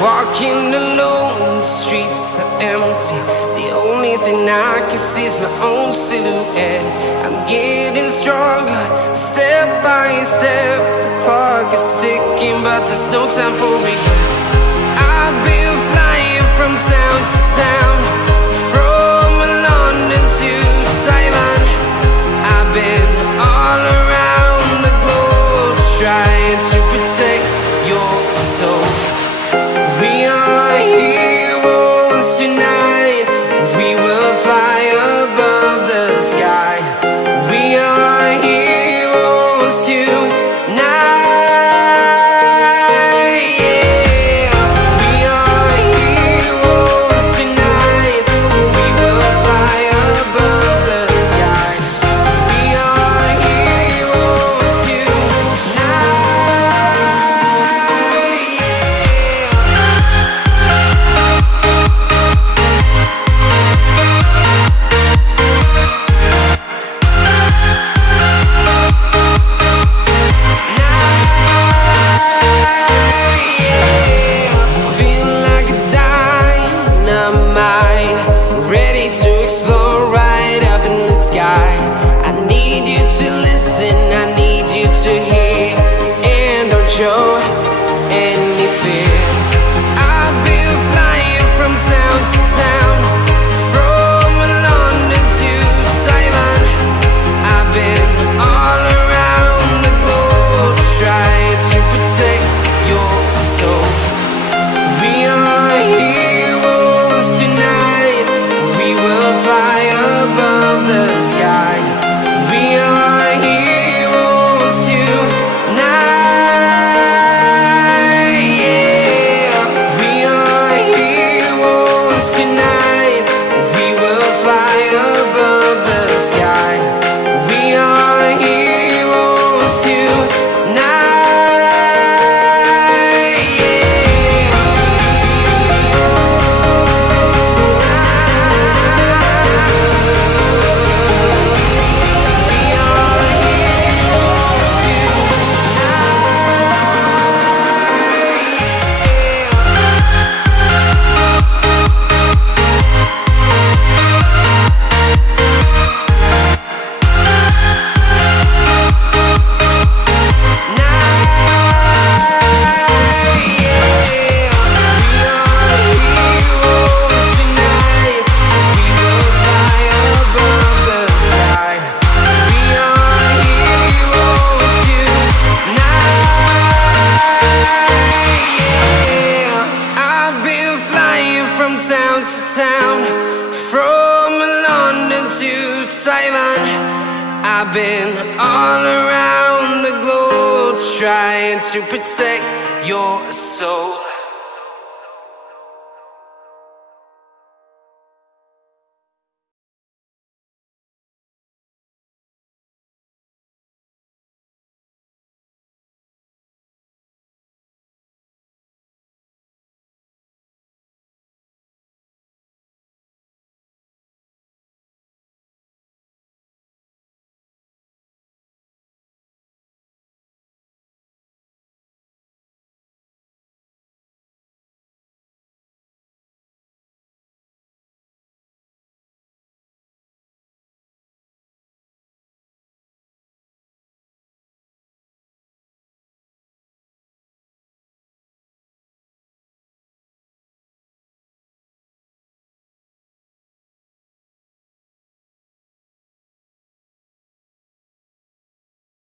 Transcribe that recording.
Walking alone, the streets are empty. The only thing I can see is my own silhouette. I'm getting stronger, step by step. The clock is ticking, but there's no time for regrets. I've been flying from town to town, from London to Taiwan. I've been all around the globe, trying to protect your soul. We are heroes tonight. We will fly above the sky. We are heroes tonight. Yeah. We are heroes tonight. We will fly above the sky. We are heroes tonight. To explore right up in the sky. I need you to listen, I need you to hear, and don't show any fear. I've been flying from town to town, from London to Taiwan. I've been all around the globe, trying to protect your soul. We are heroes tonight. We will fly above the sky. We are heroes tonight. Yeah. We are heroes tonight. We will fly above the sky. We are heroes tonight. From town to town, from London to Taiwan. I've been all around the globe, trying to protect your soul.